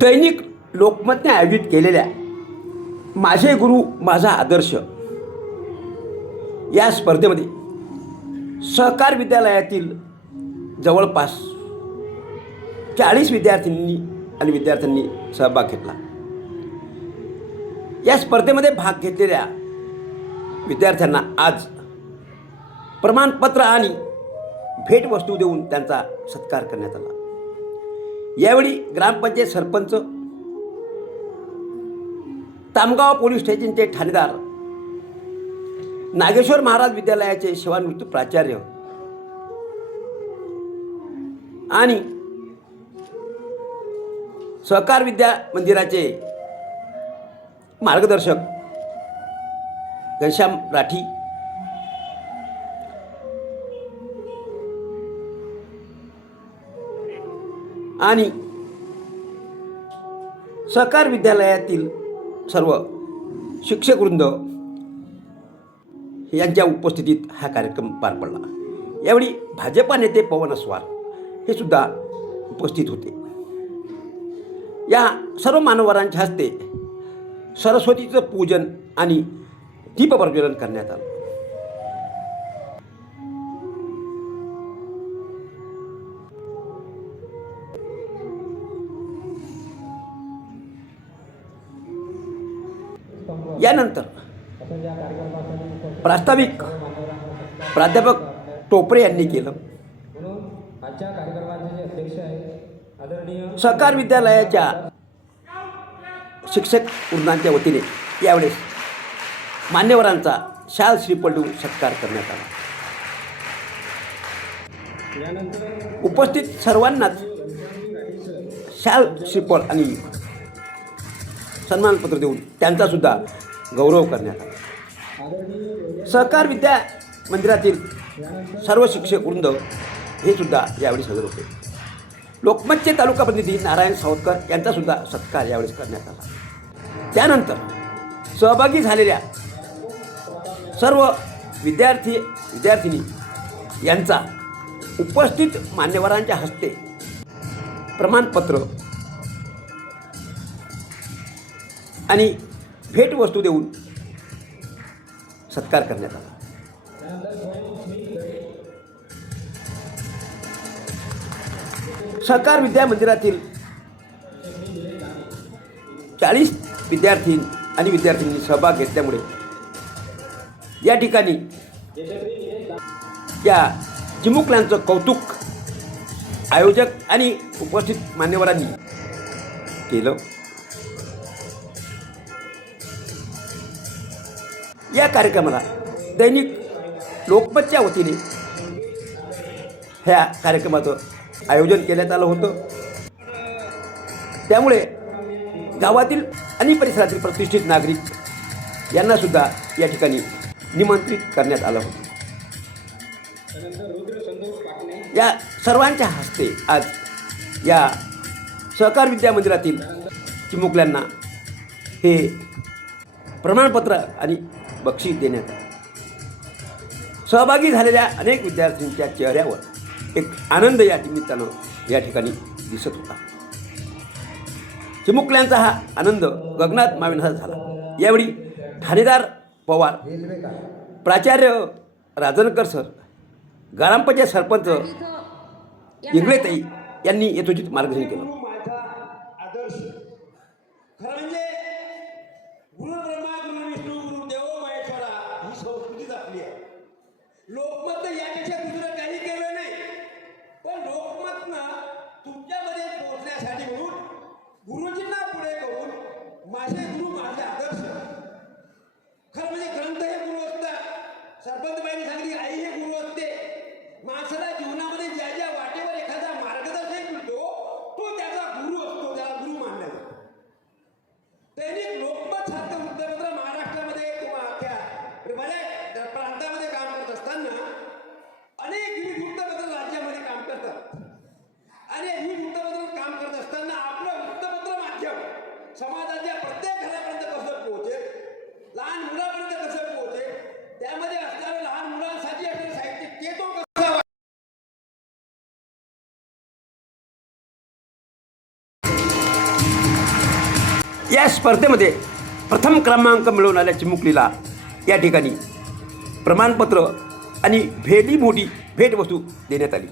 दैनिक लोकमतने आयोजित केलेल्या माझे गुरु माझा आदर्श या स्पर्धेमध्ये सहकार विद्यालयातील जवळपास चाळीस विद्यार्थ्यांनी आणि विद्यार्थ्यांनी सहभाग घेतला. या स्पर्धेमध्ये भाग घेतलेल्या विद्यार्थ्यांना आज प्रमाणपत्र आणि भेटवस्तू देऊन त्यांचा सत्कार करण्यात आला. यावेळी ग्रामपंचायत सरपंच तामगाव पोलीस स्टेशनचे ठाणेदार नागेश्वर महाराज विद्यालयाचे सेवानिवृत्त प्राचार्य आणि सहकार विद्या मंदिराचे मार्गदर्शक घनश्याम राठी आणि सहकार विद्यालयातील सर्व शिक्षकवृंद यांच्या उपस्थितीत हा कार्यक्रम पार पडला. यावेळी भाजपा नेते पवन अस्वार हे सुद्धा उपस्थित होते. या सर्व मानवरांच्या हस्ते सरस्वतीचं पूजन आणि दीपप्रज्वलन करण्यात आलं. यानंतर प्रास्ताविक प्राध्यापक टोपरे यांनी केलं. सहकार विद्यालयाच्या शिक्षक वृंदांच्या वतीने यावेळेस मान्यवरांचा शाल श्रीपल्टू सत्कार करण्यात आला. उपस्थित सर्वांनाच शाल श्रीफळ आणि सन्मानपत्र देऊन त्यांचासुद्धा गौरव करण्यात आला. सहकार विद्या मंदिरातील सर्व शिक्षक वृंद हे सुद्धा यावेळी हजर होते. लोकमतचे तालुका प्रतिनिधी नारायण सावतकर यांचासुद्धा सत्कार यावेळेस करण्यात आला. त्यानंतर सहभागी झालेल्या सर्व विद्यार्थी विद्यार्थिनी यांचा उपस्थित मान्यवरांच्या हस्ते प्रमाणपत्र आणि भेटवस्तू देऊन सत्कार करण्यात आला. सहकार विद्या मंदिरातील चाळीस विद्यार्थी आणि विद्यार्थ्यांनी सहभाग घेतल्यामुळे या ठिकाणी या चिमुकल्यांचं कौतुक आयोजक आणि उपस्थित मान्यवरांनी केलं. या कार्यक्रमाला दैनिक लोकमतच्या वतीने ह्या कार्यक्रमाचं आयोजन केल्यात आलं होतं. त्यामुळे गावातील आणि परिसरातील प्रतिष्ठित नागरिक यांनासुद्धा या ठिकाणी निमंत्रित करण्यात आलं होतं. या सर्वांच्या हस्ते आज या सहकार विद्या मंदिरातील चिमुकल्यांना हे प्रमाणपत्र आणि बक्षीस देण्यात आलं. सहभागी झालेल्या अनेक विद्यार्थ्यांच्या चेहऱ्यावर एक आनंद या निमित्तानं या ठिकाणी दिसत होता. चिमुकल्यांचा हा आनंद गगनात माविनासा झाला. यावेळी ठाणेदार पवार प्राचार्य राजनकर सर ग्रामपंचायत सरपंच इंगळेताई यांनी यथोचित मार्गदर्शन केलं. माझे गुरु माझे आदर्श. खरं म्हणजे ग्रंथ हे गुरु या स्पर्धेमध्ये प्रथम क्रमांक मिळवून आल्या चिमुकलीला या ठिकाणी प्रमाणपत्र आणि भेटी मोठी भेटवस्तू देण्यात आली.